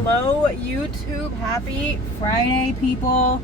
Hello YouTube, happy Friday people.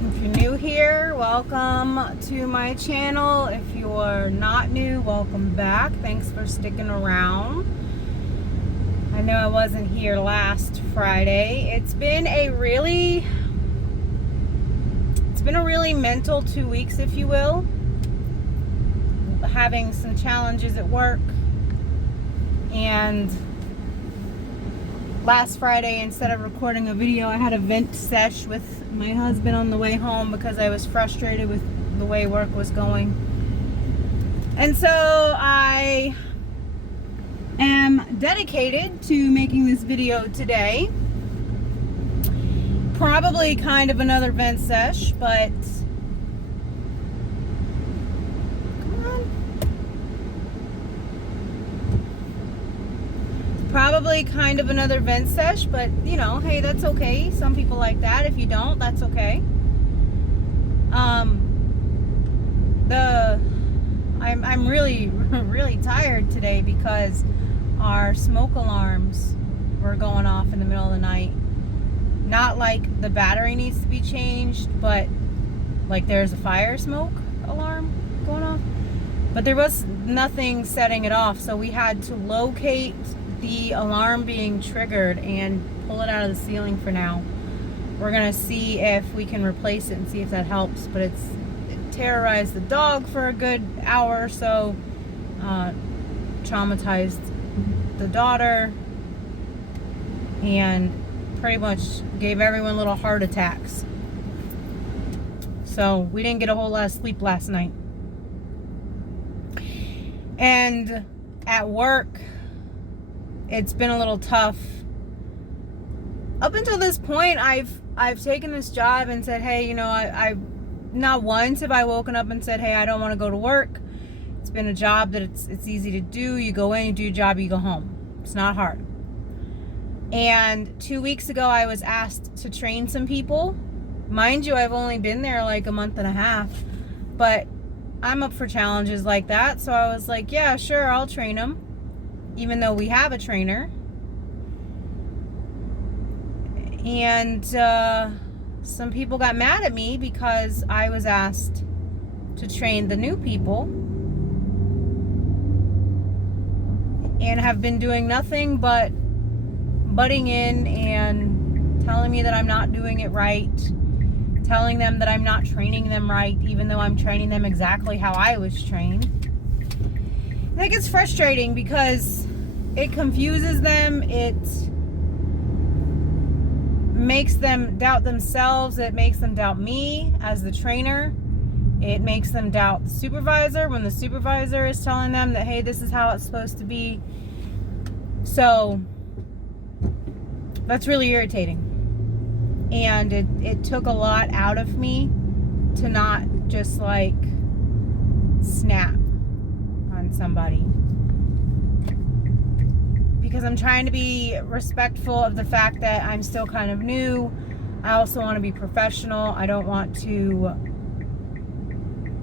If you're new here, welcome to my channel. If you're not new, welcome back. Thanks for sticking around. I know I wasn't here last Friday. It's been a really mental 2 weeks, if you will. Having some challenges at work, and last Friday, instead of recording a video, I had a vent sesh with my husband on the way home because I was frustrated with the way work was going. And so I am dedicated to making this video today. Probably kind of another vent sesh, but probably kind of another vent sesh, but you know, hey, that's okay. Some people like that. If you don't, that's okay. I'm really tired today because our smoke alarms were going off in the middle of the night. Not like the battery needs to be changed, but like there's a fire smoke alarm going off. But there was nothing setting it off, so we had to locate the alarm being triggered and pull it out of the ceiling for now. We're gonna see if we can replace it and see if that helps, but it terrorized the dog for a good hour or so, traumatized the daughter, and pretty much gave everyone little heart attacks. So we didn't get a whole lot of sleep last night. And at work, it's been a little tough. Up until this point, I've taken this job and said, hey, you know, I not once have I woken up and said, hey, I don't want to go to work. It's been a job that it's easy to do. You go in, you do your job, you go home. It's not hard. And 2 weeks ago, I was asked to train some people. Mind you, I've only been there like a month and a half, but I'm up for challenges like that. So I was like, yeah, sure, I'll train them, even though we have a trainer. And some people got mad at me because I was asked to train the new people and have been doing nothing but butting in and telling me that I'm not doing it right, telling them that I'm not training them right, even though I'm training them exactly how I was trained. I think it's frustrating because it confuses them. It makes them doubt themselves. It makes them doubt me as the trainer. It makes them doubt the supervisor when the supervisor is telling them that, hey, this is how it's supposed to be. So that's really irritating. And it took a lot out of me to not just like snap on somebody, because I'm trying to be respectful of the fact that I'm still kind of new. I also want to be professional. I don't want to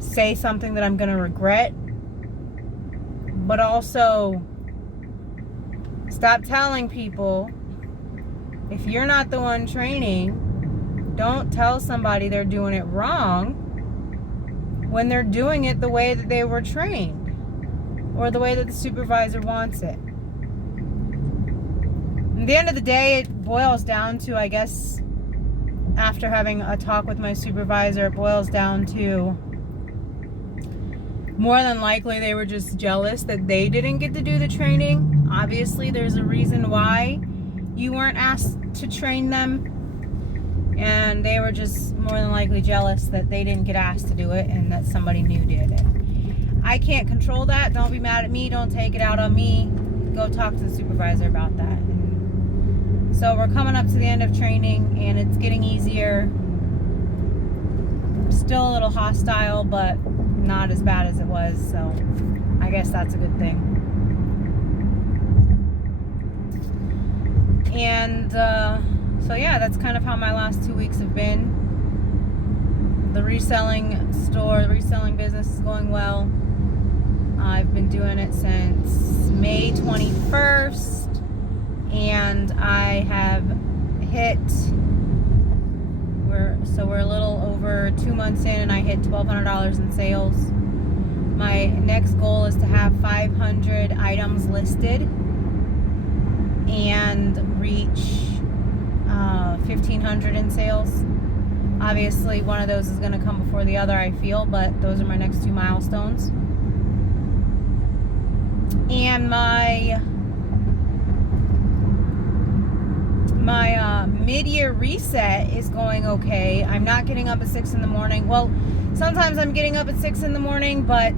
say something that I'm going to regret, but also stop telling people, if you're not the one training, don't tell somebody they're doing it wrong when they're doing it the way that they were trained or the way that the supervisor wants it. At the end of the day, it boils down to, I guess, after having a talk with my supervisor, it boils down to more than likely they were just jealous that they didn't get to do the training. Obviously, there's a reason why you weren't asked to train them, and they were just more than likely jealous that they didn't get asked to do it and that somebody new did it. I can't control that. Don't be mad at me. Don't take it out on me. Go talk to the supervisor about that. So we're coming up to the end of training, and it's getting easier. Still a little hostile, but not as bad as it was, so I guess that's a good thing. And so yeah, that's kind of how my last 2 weeks have been. The reselling business is going well. I've been doing it since May 21st, and I have hit, we're a little over 2 months in, and I hit $1,200 in sales. My next goal is to have 500 items listed and reach 1,500 in sales. Obviously, one of those is going to come before the other, I feel, but those are my next two milestones. And my mid-year reset is going okay. I'm not getting up at 6 in the morning. Well, sometimes I'm getting up at 6 in the morning, but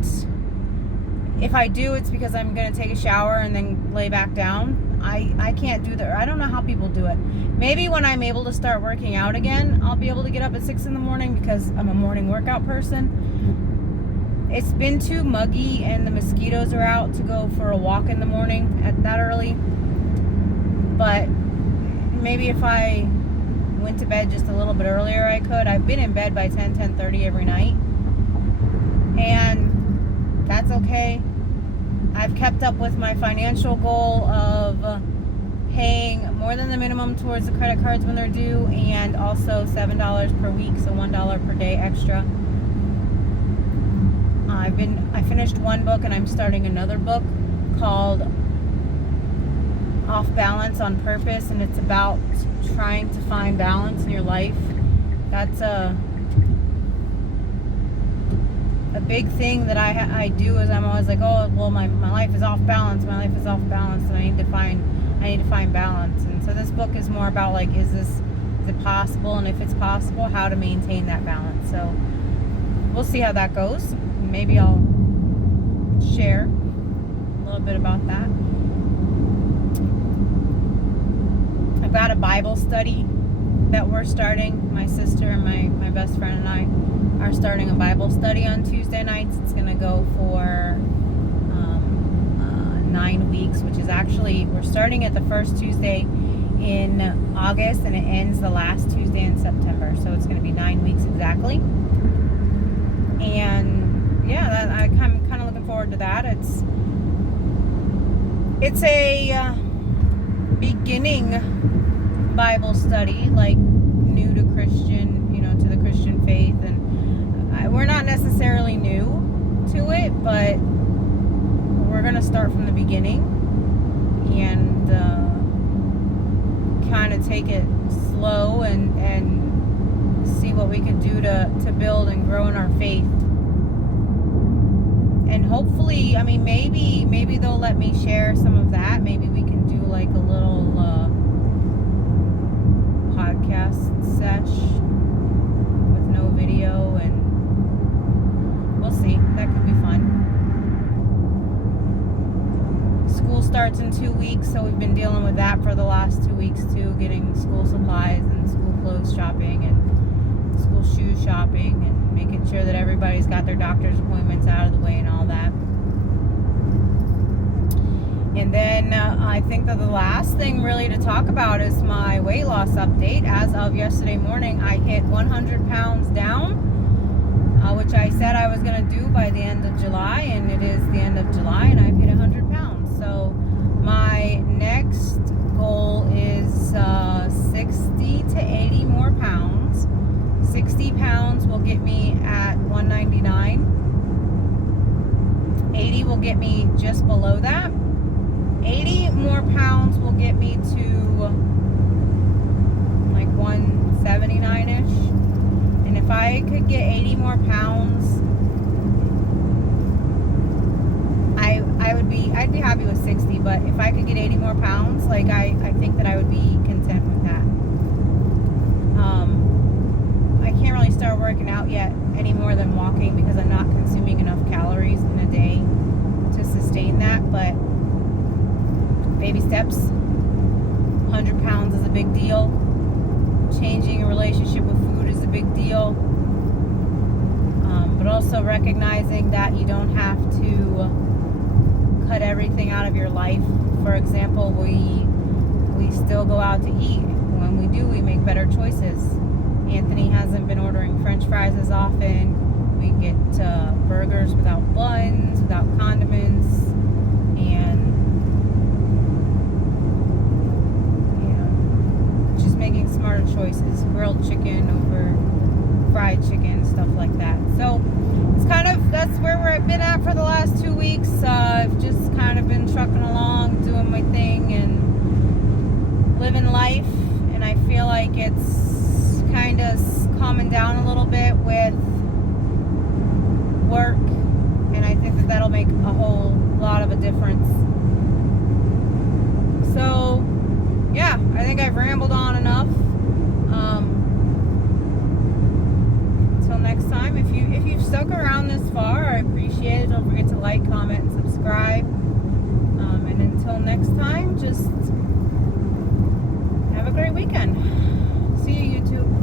if I do, it's because I'm going to take a shower and then lay back down. I can't do that. I don't know how people do it. Maybe when I'm able to start working out again, I'll be able to get up at 6 in the morning because I'm a morning workout person. It's been too muggy and the mosquitoes are out to go for a walk in the morning at that early. But maybe if I went to bed just a little bit earlier, I could. I've been in bed by 10:30 every night, and that's okay. I've kept up with my financial goal of paying more than the minimum towards the credit cards when they're due, and also $7 per week, so $1 per day extra. I finished one book, and I'm starting another book called Off Balance on Purpose, and it's about trying to find balance in your life. That's a big thing that I do, is I'm always like, oh well, my life is off balance, and I need to find balance. And so this book is more about like, is it possible, and if it's possible, how to maintain that balance. So we'll see how that goes. Maybe I'll share a little bit about that. I've got a Bible study that we're starting. My sister and my best friend and I are starting a Bible study on Tuesday nights. It's going to go for 9 weeks, which is actually, we're starting at the first Tuesday in August, and it ends the last Tuesday in September. So it's going to be 9 weeks exactly. And yeah, I'm kind of looking forward to that. It's a beginning Bible study, like new to Christian, to the Christian faith, and we're not necessarily new to it, but we're going to start from the beginning and kind of take it slow and see what we could do to build and grow in our faith. And hopefully, maybe they'll let me share some of that. Maybe we can do like a little podcast sesh with no video, and we'll see. That could be fun. School starts in 2 weeks, so we've been dealing with that for the last 2 weeks too, getting school supplies and school clothes shopping and school shoe shopping, and making sure that everybody's got their doctor's appointments out of the way and all that. And then I think that the last thing really to talk about is my weight loss update. As of yesterday morning, I hit 100 pounds down, which I said I was going to do by the end of July, and it is the end of July, and I've hit 100 pounds. So my next goal is 60 to 80 more pounds. 60 pounds will get me at 199. 80 will get me just below that. 80 more pounds will get me to like 179-ish. And if I could get 80 more pounds, I'd be happy with 60, but if I could get 80 more pounds, like I think that I would be content with that. I can't really start working out yet any more than walking because I'm not consuming enough calories in a day to sustain that, but baby steps. 100 pounds is a big deal. Changing a relationship with food is a big deal. But also recognizing that you don't have to cut everything out of your life. For example, we still go out to eat. When we do, we make better choices. Anthony hasn't been ordering French fries as often. We we get burgers without buns, without condiments, and just making smarter choices. Grilled chicken over fried chicken, stuff like that. So that's where we've been at for the last 2 weeks. I've just kind of been trucking along, doing my thing and living life, and I feel like it's kind of calming down a little bit with work, and I think that that'll make a whole lot of a difference. So yeah, I think I've rambled on enough. Until next time, if you've stuck around this far, I appreciate it. Don't forget to like, comment, and subscribe. And until next time, just have a great weekend. See you, YouTube.